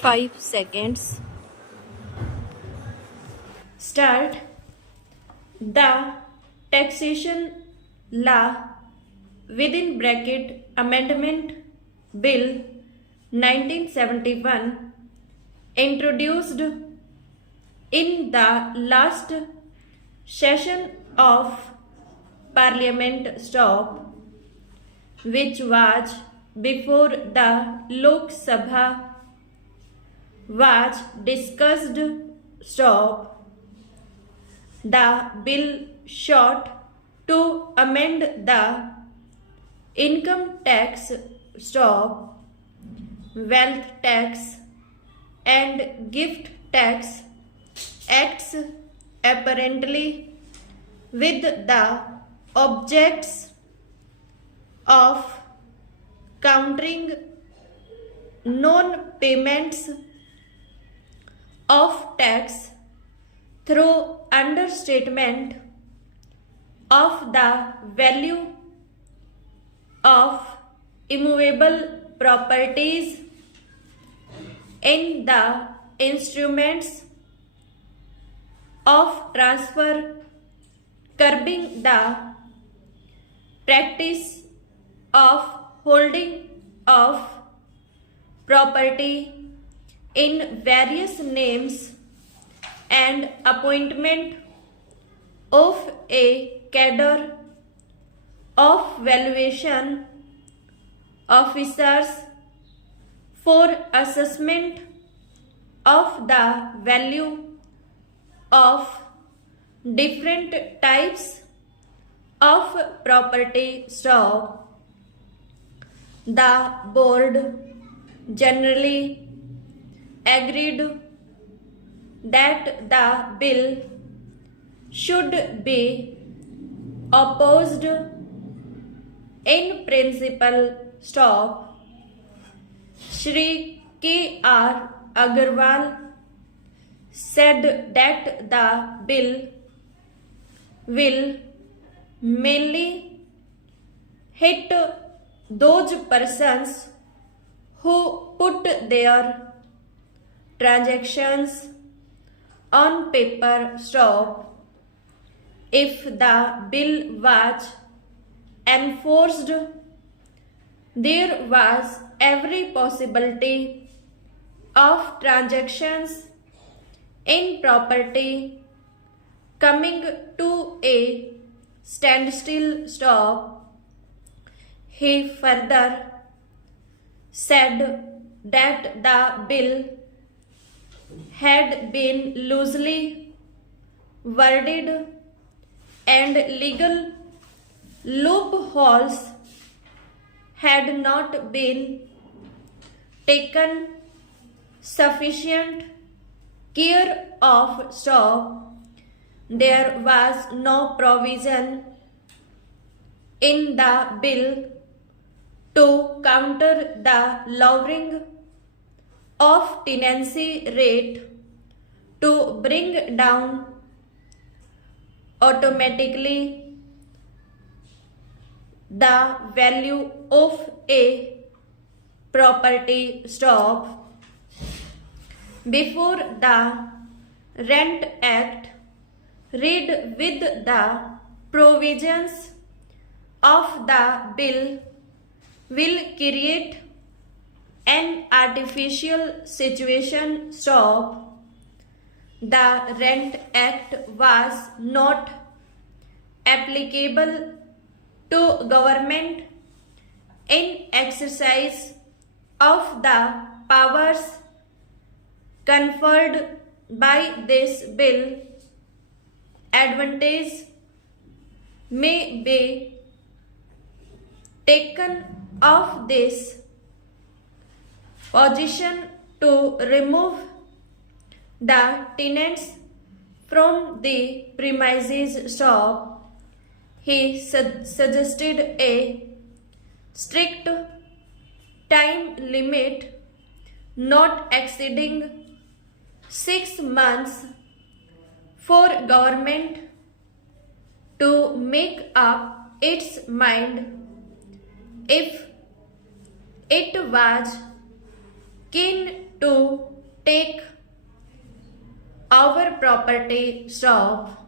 5 seconds. Start. The taxation law within bracket amendment bill 1971 introduced in the last session of parliament stop, which was before the Lok Sabha was discussed stop. The bill sought to amend the income tax stop, wealth tax and gift tax acts apparently with the objects of countering non-payments of tax through understatement of the value of immovable properties in the instruments of transfer, curbing the practice of holding of property in various names and appointment of a cadre of valuation officers for assessment of the value of different types of property stock. The board generally agreed that the bill should be opposed in principle stop. Shri K.R. Agarwal said that the bill will mainly hit those persons who put their transactions on paper stop. If the bill was enforced, there was every possibility of transactions in property coming to a standstill stop. He further said that the bill had been loosely worded and legal loopholes had not been taken sufficient care of stop. There was no provision in the bill to counter the lowering of tenancy rate to bring down automatically the value of a property stock. Before the Rent Act, read with the provisions of the bill will create an artificial situation stop. The Rent Act was not applicable to government in exercise of the powers conferred by this bill. Advantage may be taken of this position to remove the tenants from the premises stop. He suggested a strict time limit not exceeding 6 months for government to make up its mind if it was keen to take our property shop